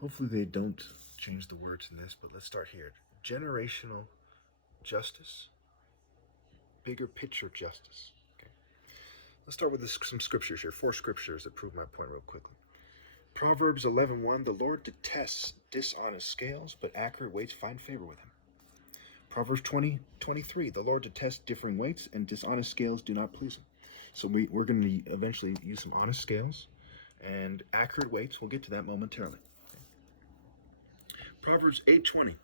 Hopefully they don't change the words in this, but let's start here. Generational justice, bigger picture justice. Okay. Let's start with some scriptures here. Four scriptures that prove my point real quickly. Proverbs 11:1, the Lord detests dishonest scales, but accurate weights find favor with him. Proverbs 20:23, the Lord detests differing weights, and dishonest scales do not please him. So we're going to eventually use some honest scales and accurate weights. We'll get to that momentarily. Proverbs 8:20,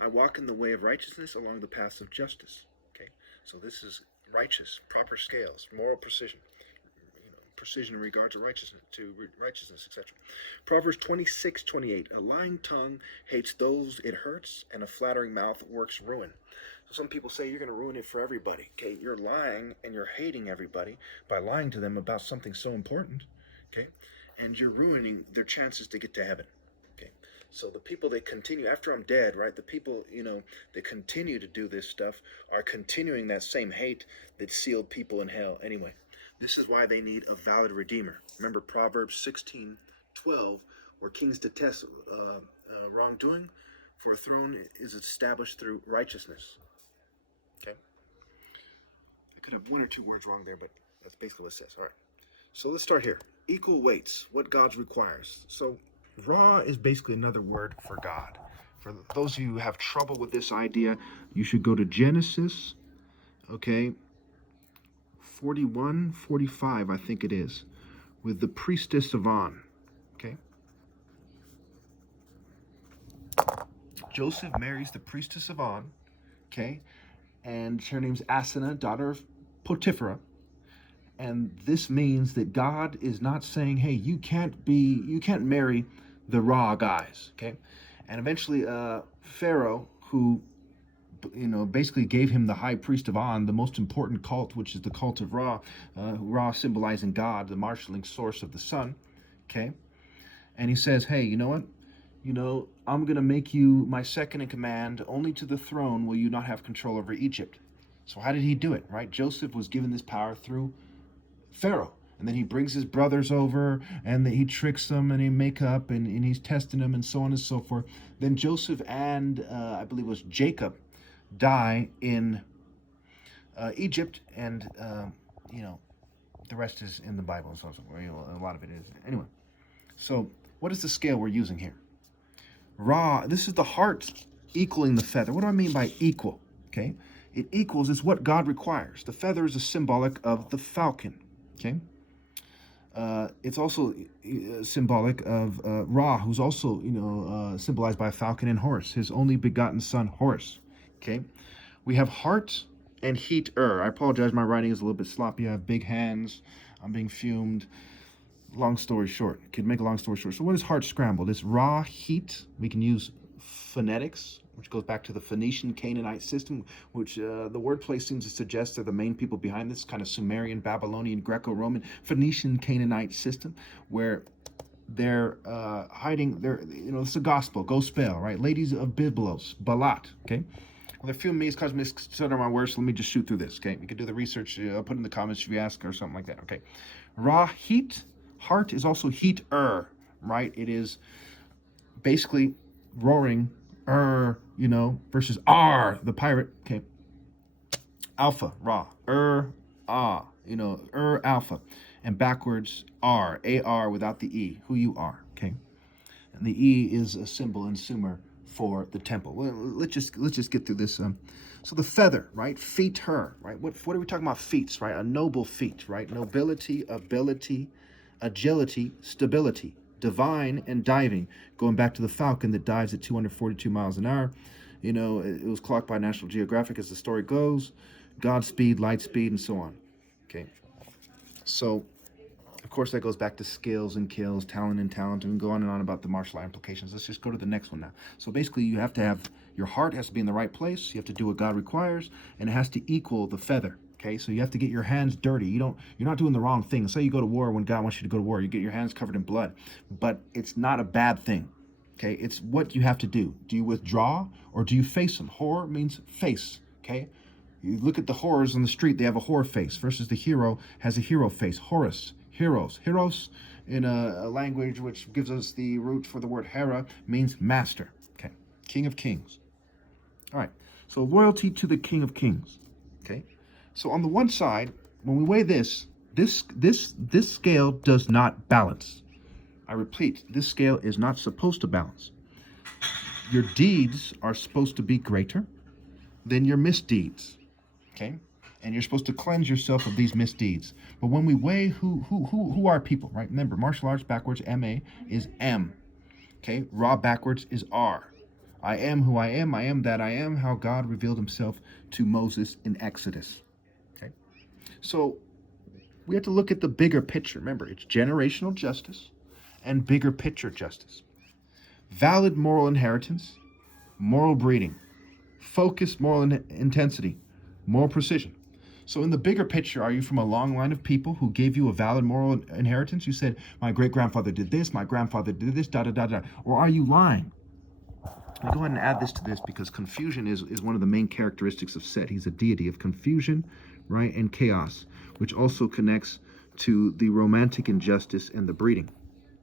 I walk in the way of righteousness along the paths of justice. Okay, so this is righteous, proper scales, moral precision. Precision in regards to righteousness, etc. Proverbs 26:28, a lying tongue hates those it hurts, and a flattering mouth works ruin. So some people say you're going to ruin it for everybody. Okay, you're lying and you're hating everybody by lying to them about something so important. Okay, and you're ruining their chances to get to heaven. Okay, so the people that continue after I'm dead, right? The people that continue to do this stuff are continuing that same hate that sealed people in hell. Anyway. This is why they need a valid redeemer. Remember Proverbs 16:12, where kings detest wrongdoing, for a throne is established through righteousness. Okay? I could have one or two words wrong there, but that's basically what it says. All right. So let's start here. Equal weights, what God requires. So Ra is basically another word for God. For those of you who have trouble with this idea, you should go to Genesis, okay, 41, 45, I think it is, with the priestess of On. Okay. Joseph marries the priestess of On. Okay. And her name's Asenath, daughter of Potiphar. And this means that God is not saying, hey, you can't marry the Ra guys. Okay. And eventually, Pharaoh, who basically gave him the high priest of On, the most important cult, which is the cult of Ra, Ra symbolizing God, the marshalling source of the sun, okay? And he says, hey, you know what? I'm going to make you my second in command. Only to the throne will you not have control over Egypt. So how did he do it, right? Joseph was given this power through Pharaoh. And then he brings his brothers over, and he tricks them, and he make up, and he's testing them, and so on and so forth. Then Joseph and, I believe it was Jacob, die in Egypt, and the rest is in the Bible. So a lot of it is anyway. So what is the scale we're using here? Ra. This is the heart equaling the feather. What do I mean by equal? Okay, it equals is what God requires. The feather is a symbolic of the falcon. Okay. It's also symbolic of Ra, who's also symbolized by a falcon and horse, his only begotten son Horus. Okay, we have heart and heat. I apologize, my writing is a little bit sloppy. I have big hands. I'm being fumed. Long story short, could make a long story short. So what is heart scrambled? It's Ra, heat. We can use phonetics, which goes back to the Phoenician Canaanite system, which the wordplay seems to suggest they're the main people behind this kind of Sumerian, Babylonian, Greco-Roman, Phoenician Canaanite system, where they're hiding their, it's a gospel, go spell, right? Ladies of Byblos, Balat, okay? Well, there are few me, it's causing me to stutter my words, so let me just shoot through this, okay? You can do the research, I'll put in the comments if you ask or something like that, okay? Ra, heat, heart is also heat, right? It is basically roaring, versus R, the pirate, okay? Alpha, Ra, alpha. And backwards, R, A-R without the E, who you are, okay? And the E is a symbol in Sumer for the temple. Well, let's just get through this. So the feather, right? Feet, her, right? What are we talking about? Feats, right? A noble feat, right? Nobility, ability, agility, stability, divine, and diving. Going back to the falcon that dives at 242 miles an hour. It was clocked by National Geographic as the story goes. Godspeed, light speed, and so on. Okay. So, of course, that goes back to skills and kills, talent and talent, and go on and on about the martial art implications. Let's just go to the next one now. So basically, you have to have, your heart has to be in the right place. You have to do what God requires, and it has to equal the feather. Okay, so you have to get your hands dirty. You're not doing the wrong thing. Say you go to war when God wants you to go to war. You get your hands covered in blood, but it's not a bad thing. Okay, it's what you have to do. Do you withdraw or do you face them? Horror means face. Okay. You look at the horrors on the street, they have a horror face, versus the hero has a hero face. Horus, Heros. Heros, in a language which gives us the root for the word hera, means master. Okay, King of Kings. All right, so loyalty to the King of Kings. Okay, so on the one side, when we weigh this scale does not balance. I repeat, this scale is not supposed to balance. Your deeds are supposed to be greater than your misdeeds. Okay, and you're supposed to cleanse yourself of these misdeeds. But when we weigh who are people, right? Remember, martial arts backwards, M-A, is M. Okay, Ra backwards is R. I am who I am that I am, how God revealed himself to Moses in Exodus. Okay, so we have to look at the bigger picture. Remember, it's generational justice and bigger picture justice. Valid moral inheritance, moral breeding, focused moral intensity, moral precision. So in the bigger picture, are you from a long line of people who gave you a valid moral inheritance? You said, my great-grandfather did this, my grandfather did this, da-da-da-da. Or are you lying? Let me go ahead and add this to this because confusion is one of the main characteristics of Set. He's a deity of confusion, right, and chaos, which also connects to the romantic injustice and the breeding.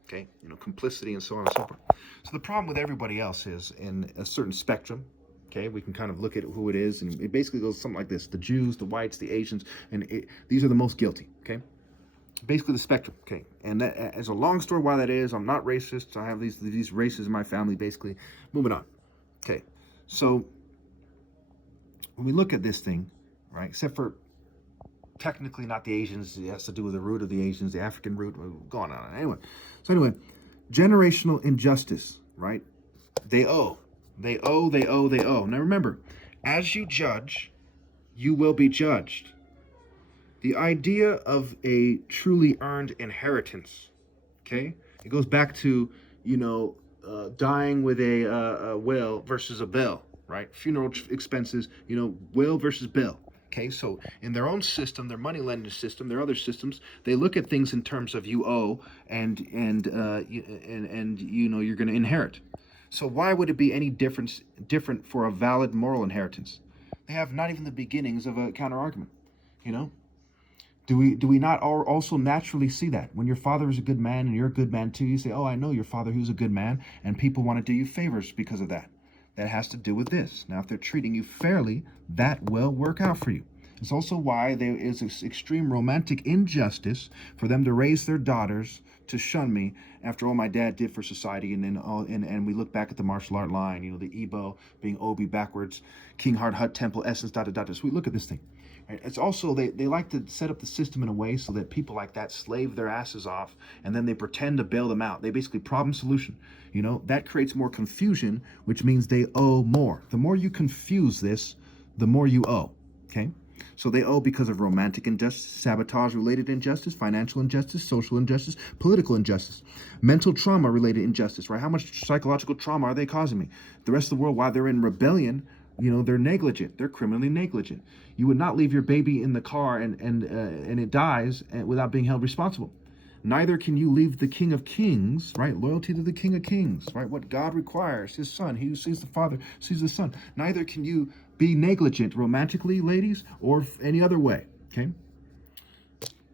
Okay, complicity and so on and so forth. So the problem with everybody else is in a certain spectrum. Okay, we can kind of look at who it is, and it basically goes something like this: the Jews, the whites, the Asians, and these are the most guilty. Okay, basically the spectrum. Okay, and that, as a long story why that is, I'm not racist. I have these races in my family. Basically, moving on. Okay, so when we look at this thing, right, except for technically not the Asians, it has to do with the root of the Asians, the African root, going on. Anyway, generational injustice, right? They owe. Now remember, as you judge, you will be judged. The idea of a truly earned inheritance, okay? It goes back to, dying with a will versus a bill, right? Funeral expenses, will versus bill. Okay, so in their own system, their money lending system, their other systems, they look at things in terms of you owe and you're going to inherit. So why would it be any different for a valid moral inheritance? They have not even the beginnings of a counter argument. Do we not also naturally see that when your father is a good man and you're a good man too? You say, "Oh, I know your father who's a good man," and people want to do you favors because of that. That has to do with this. Now, if they're treating you fairly, that will work out for you. It's also why there is this extreme romantic injustice for them to raise their daughters to shun me after all my dad did for society, and we look back at the martial art line, the Igbo being Obi backwards, King Hard Hut Temple Essence, So we look at this thing. Right? It's also they like to set up the system in a way so that people like that slave their asses off, and then they pretend to bail them out. They basically problem solution. That creates more confusion, which means they owe more. The more you confuse this, the more you owe. Okay. So they owe because of romantic injustice, sabotage-related injustice, financial injustice, social injustice, political injustice, mental trauma-related injustice, right? How much psychological trauma are they causing me? The rest of the world, while they're in rebellion, they're negligent. They're criminally negligent. You would not leave your baby in the car and it dies without being held responsible. Neither can you leave the King of Kings, right? Loyalty to the King of Kings, right? What God requires, his son. He who sees the Father sees the Son. Neither can you be negligent romantically, ladies, or any other way, okay?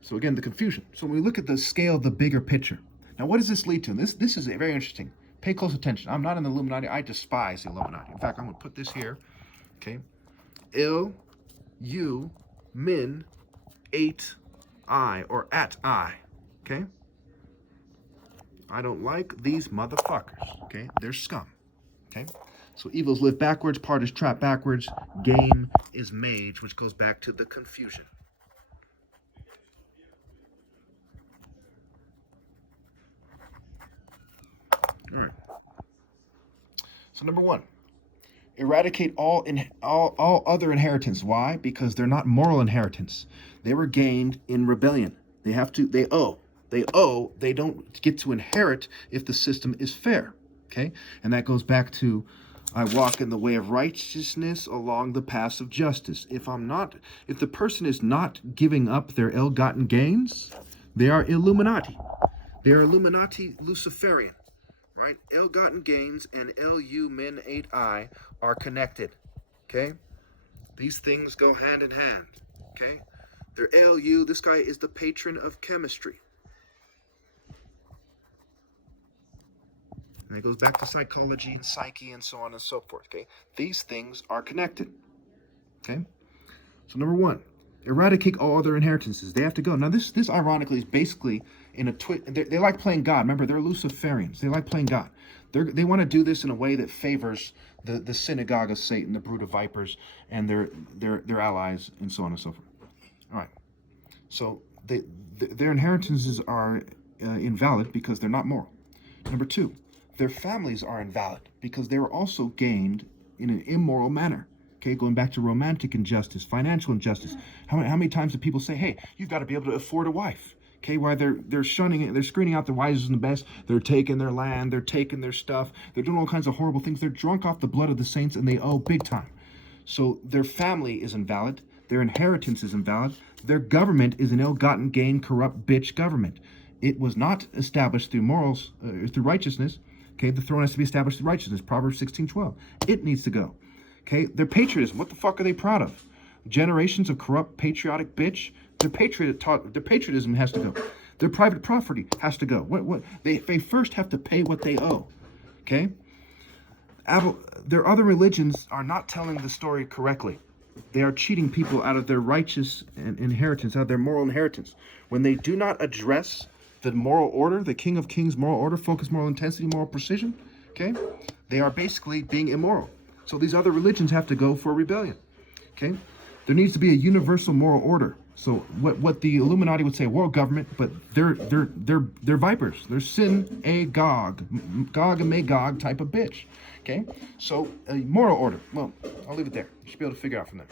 So again, the confusion. So when we look at the scale of the bigger picture, now what does this lead to? This is very interesting. Pay close attention. I'm not in the Illuminati. I despise the Illuminati. In fact, I'm going to put this here, okay? Il, U, Min, 8, I, or at I. Okay? I don't like these motherfuckers. Okay? They're scum. Okay? So evils live backwards, part is trapped backwards, game is mage, which goes back to the confusion. All right. So number one, eradicate all other inheritance. Why? Because they're not moral inheritance. They were gained in rebellion. They owe. They don't get to inherit if the system is fair. Okay? And that goes back to, I walk in the way of righteousness along the paths of justice. If the person is not giving up their ill-gotten gains, they are Illuminati. They are Illuminati Luciferian. Right? Ill-gotten gains and L-U Min 8I are connected. Okay? These things go hand in hand. Okay? They're L-U, this guy is the patron of chemistry. And it goes back to psychology and psyche and so on and so forth. Okay, these things are connected. Okay, so number one, eradicate all other inheritances. They have to go. Now this ironically is basically in a they like playing God. Remember, they're Luciferians. They like playing God. They want to do this in a way that favors the synagogue of Satan, the brood of vipers, and their allies, and so on and so forth. All right. So their inheritances are invalid because they're not moral. Number two, their families are invalid because they were also gained in an immoral manner. Okay, going back to romantic injustice, financial injustice. How many times do people say, "Hey, you've got to be able to afford a wife"? Okay, why they're shunning it, they're screening out the wisest and the best. They're taking their land, they're taking their stuff, they're doing all kinds of horrible things. They're drunk off the blood of the saints, and they owe big time. So their family is invalid, their inheritance is invalid, their government is an ill-gotten gain, corrupt bitch government. It was not established through morals, through righteousness. Okay, the throne has to be established through righteousness. Proverbs 16:12. It needs to go. Okay, their patriotism. What the fuck are they proud of? Generations of corrupt, patriotic bitch. Their patriotism has to go. Their private property has to go. They first have to pay what they owe. Okay. Their other religions are not telling the story correctly. They are cheating people out of their righteous inheritance, out of their moral inheritance. When they do not address the moral order, the King of Kings moral order, focus, moral intensity, moral precision, okay, they are basically being immoral. So these other religions have to go for rebellion. Okay, there needs to be a universal moral order. So what the Illuminati would say, world government, but they're vipers. They're Gog and Magog type of bitch. Okay, so a moral order. Well, I'll leave it there. You should be able to figure out from there.